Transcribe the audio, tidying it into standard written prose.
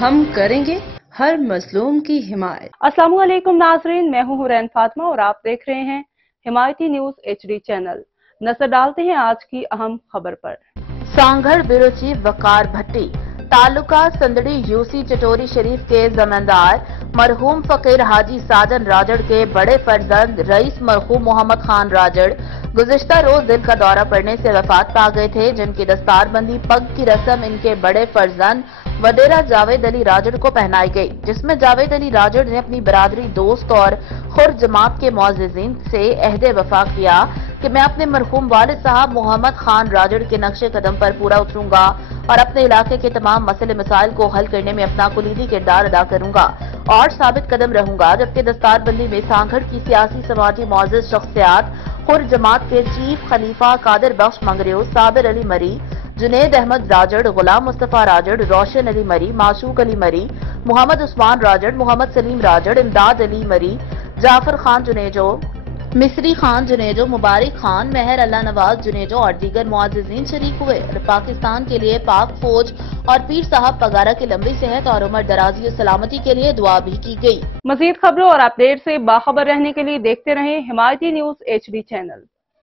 हम करेंगे हर मजलूम की हिमायत। अस्सलाम वालेकुम नाजरीन, मैं हूं हुरैन फातिमा और आप देख रहे हैं हिमायती न्यूज HD चैनल। नजर डालते हैं आज की अहम खबर पर। सांगड़ ब्यूरो चीफ वकार भट्टी तालुका संदड़ी यूसी चटोरी शरीफ के जमींदार मरहूम फकीर हाजी साजन राजड़ के बड़े फर्जंद रईस मरहूम मोहम्मद खान राजड़ गुज़िश्ता रोज दिल का दौरा पड़ने से वफात पा गए थे, जिनकी दस्तारबंदी पग की रस्म इनके बड़े फर्जंद वडेरा जावेद अली राजड़ को पहनाई गई, जिसमें जावेद अली राजड़ ने अपनी बरादरी दोस्त और खुर जमात के मुअज़्ज़िज़ीन से अहदे वफा किया कि मैं अपने मरहूम वालिद साहब मोहम्मद खान राजड़ के नक्शे कदम पर पूरा उतरूंगा और अपने इलाके के तमाम मसले मसाइल को हल करने में अपना कुलीदी किरदार अदा करूंगा और साबित कदम रहूंगा। जबकि दस्तारबंदी में सांगड़ की सियासी समाजी मुअज़्ज़िज़ शख्सियात खुर जमात के चीफ खलीफा कादिर बख्श मंगरियो, साबिर अली मरी, जुनेद अहमद राजड़, गुलाम मुस्तफा राजड़, रोशन अली मरी, माशूक अली मरी, मोहम्मद उस्मान राजड़, मोहम्मद सलीम राजड़, इमदाद अली मरी, जाफर खान जुनेजो, मिस्री खान जुनेजो, मुबारक खान, मेहर अल्लाह नवाज जुनेजो और दीगर मुअज़्ज़िज़ीन शरीक हुए और पाकिस्तान के लिए पाक फौज और पीर साहब पगारा की लंबी सेहत और उम्र दराजी और सलामती के लिए दुआ भी की गई। मजीद खबरों और अपडेट से बाखबर रहने के लिए देखते रहें हिमायती न्यूज HD चैनल।